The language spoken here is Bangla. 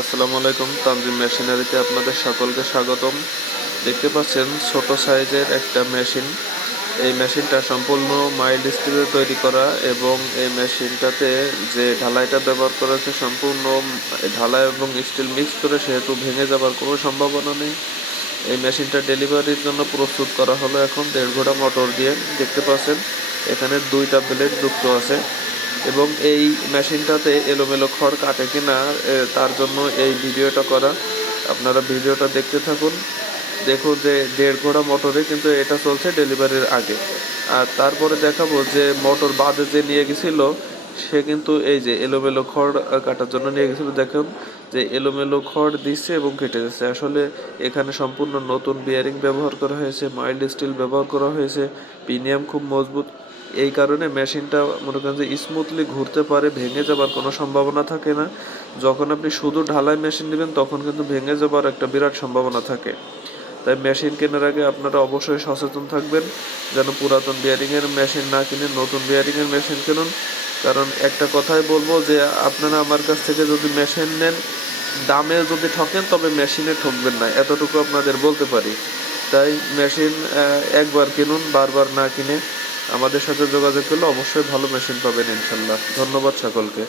আসসালামু আলাইকুম। তানজিম মেশিনারিতে আপনাদের সকলকে স্বাগতম। দেখতে পাচ্ছেন ছোট সাইজের একটা মেশিন। এই মেশিনটা সম্পূর্ণ মাইল্ড স্টিলে তৈরি করা এবং এই মেশিনটাতে যে ঢালাইটা ব্যবহার করা হচ্ছে সম্পূর্ণ ঢালাই এবং স্টিল মিক্স করে, সেহেতু ভেঙে যাবার কোনো সম্ভাবনা নেই। এই মেশিনটা ডেলিভারির জন্য প্রস্তুত করা হলো এখন 1.5 ঘোড়া মোটর দিয়ে। দেখতে পাচ্ছেন এখানে 2টা ব্লেড যুক্ত আছে এবং এই মেশিনটাতে এলোমেলো খড় কাটে কিনা তার জন্য এই ভিডিওটা করা। আপনারা ভিডিওটা দেখতে থাকুন। দেখুন যে 1.5 ঘোড়া মোটরে কিন্তু এটা চলছে ডেলিভারির আগে। আর তারপরে দেখাবো যে মোটর বাদে যে নিয়ে গেছিল সে কিন্তু এই যে এলোমেলো খড় কাটার জন্য নিয়ে গেছিল। দেখুন যে এলোমেলো খড় দিচ্ছে এবং কেটে যাচ্ছে। আসলে এখানে সম্পূর্ণ নতুন বিয়ারিং ব্যবহার করা হয়েছে, মাইল্ড স্টিল ব্যবহার করা হয়েছে, প্রিমিয়াম খুব মজবুত। এই কারণে মেশিনটা মনে করেন যে স্মুথলি ঘুরতে পারে, ভেঙে যাবার কোনো সম্ভাবনা থাকে না। যখন আপনি শুধু ঢালাই মেশিন নেবেন তখন কিন্তু ভেঙে যাবার একটা বিরাট সম্ভাবনা থাকে। তাই মেশিন কেনার আগে আপনারা অবশ্যই সচেতন থাকবেন যেন পুরাতন বিয়ারিংয়ের মেশিন না কিনে নতুন বিয়ারিংয়ের মেশিন কিনুন। কারণ একটা কথাই বলবো যে আপনারা আমার কাছ থেকে যদি মেশিন নেন, দামে যদি ঠকেন তবে মেশিনে ঠকবেন না, এতটুকু আপনাদের বলতে পারি। তাই মেশিন একবার কিনুন, বারবার না কিনে আমাদের সাথে যোগাযোগ করলে অবশ্যই ভালো মেশিন পাবেন ইনশাল্লাহ। ধন্যবাদ সকলকে।